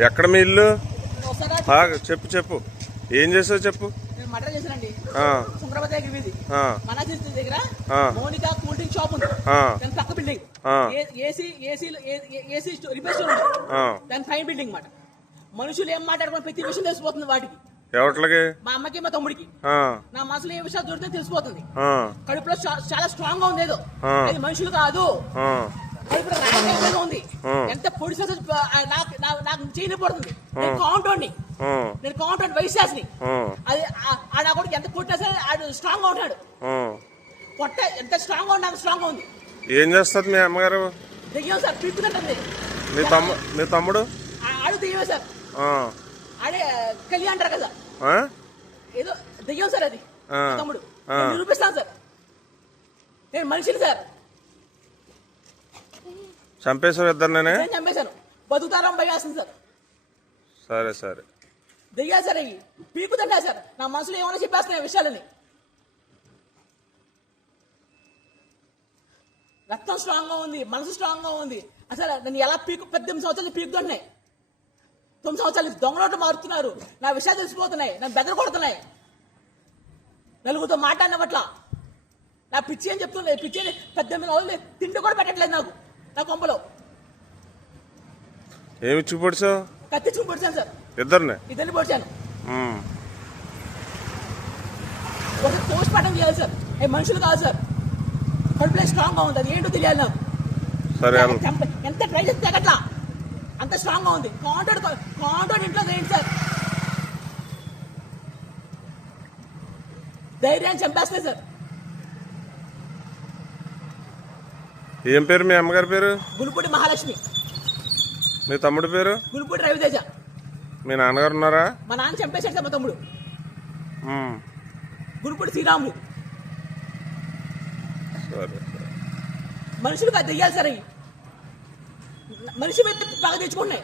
ఎక్కడ మీ ఇల్లు? చెప్పు చెప్పు. ఏం చేసావు చెప్పు? చేశానండి. సుందరబాద్ దగ్గర. మోనికా కూల్ డ్రింక్ షాప్ ఉంది. దాని పక్క building. AC AC AC repair store ఉంది. ఆ. దాని పైన బిల్డింగ్ మాట. మనుషులు ఏం మాట్లాడుకున్న ప్రతి విషయం తెలిసిపోతుంది వాటికి. ఎవట్లకి? మా అమ్మకి మా తమ్ముడికి. నా మనసులో ఏ విషయాలు దొరికితే తెలిసిపోతుంది. కడుపులో చాలా స్ట్రాంగ్గా ఉంది ఏదో. అది మనుషులు కాదు. ఉంది. ఎంత పొడి నాకు నాకు- చేయనిపడుతుంది నేను కౌంటోండి నేను కౌంటర్ వైశాస్ని అది ఆ- ఆడ కొడుకు ఎంత కొట్టినా సరే ఆడు స్ట్రాంగ్గా ఉంటాడు. పొట్ట ఎంత స్ట్రాంగ్గా ఉన్నా అంత స్ట్రాంగ్గా ఉంది. ఏం చేస్తుంది మీ అమ్మగారు? దెయ్యం సార్ పీక్కుతుంటుంది మీ తమ్ము మీ తమ్ముడు? ఆడు దెయ్యమే సార్. ఆడే అంటారు కదా? ఏదో దెయ్యం సార్ అది. తమ్ముడు. నిరూపిస్తాను సార్. నేను మనిషిని సార్. చంపేశావు ఇద్దరినే నేను చంపేశాను బతుకుతారం భయాస్తుంది సార్. సరే సరే. దెయ్యాలు సార్ అవి పీకుతుంటా సార్. నా మనసులో ఏమైనా చెప్పేస్తున్నాయి విషయాలని. రక్తం స్ట్రాంగ్గా ఉంది మనసు స్ట్రాంగ్గా ఉంది. అసలు నన్ను ఎలా పీకు పద్దెనిమిది సంవత్సరాలు పీకుతున్నాయి తొమ్మిది సంవత్సరాలు దొంగలోటు మారుతున్నారు. నా విషయాలు తెలిసిపోతున్నాయి. నన్ను బెదర కొడుతున్నాయి. నలుగురితో మాట్లాడినవట్ల నా పిచ్చి అని చెప్తున్నాయి పిచ్చి అని పద్దెనిమిది రోజులు తిండి కూడా పెట్టట్లేదు నాకు. నా కొంపలో ఏమి ఇచ్చి పొడిచావు? కత్తిచ్చుకుని పొడిచాను సార్. ఇద్దరిని? ఇద్దరిని పొడిచాను. ఒక పోస్ట్ మార్టం చేయాలి సార్. ఏ మనుషులు కాదు సార్. కడుపులో స్ట్రాంగ్గా ఉంది ఏంటో తెలియాలి నాకు. సరే ఎంత ట్రై చేస్తే తగ్గట్లా అంత స్ట్రాంగ్గా ఉంది. కాంట్రాక్ట్ కాంట్రాక్ట్ ఇంట్లో ఏంటి సార్. ధైర్యాన్ని చంపేస్తాయి సార్. ఏం పేరు మీ అమ్మగారి పేరు? గులుపూడి మహాలక్ష్మి. మీ తమ్ముడి పేరు? గులుపూడి రవితేజ. మీ నాన్నగారు ఉన్నారా? మా నాన్న చంపేశాడు మా తమ్ముడు. ఉమ్. గురుపూడి శ్రీరాములు సరే. మనుషులు దెయ్యాలి సార్ మనిషి మీద పగ తెచ్చుకుంటున్నాయి.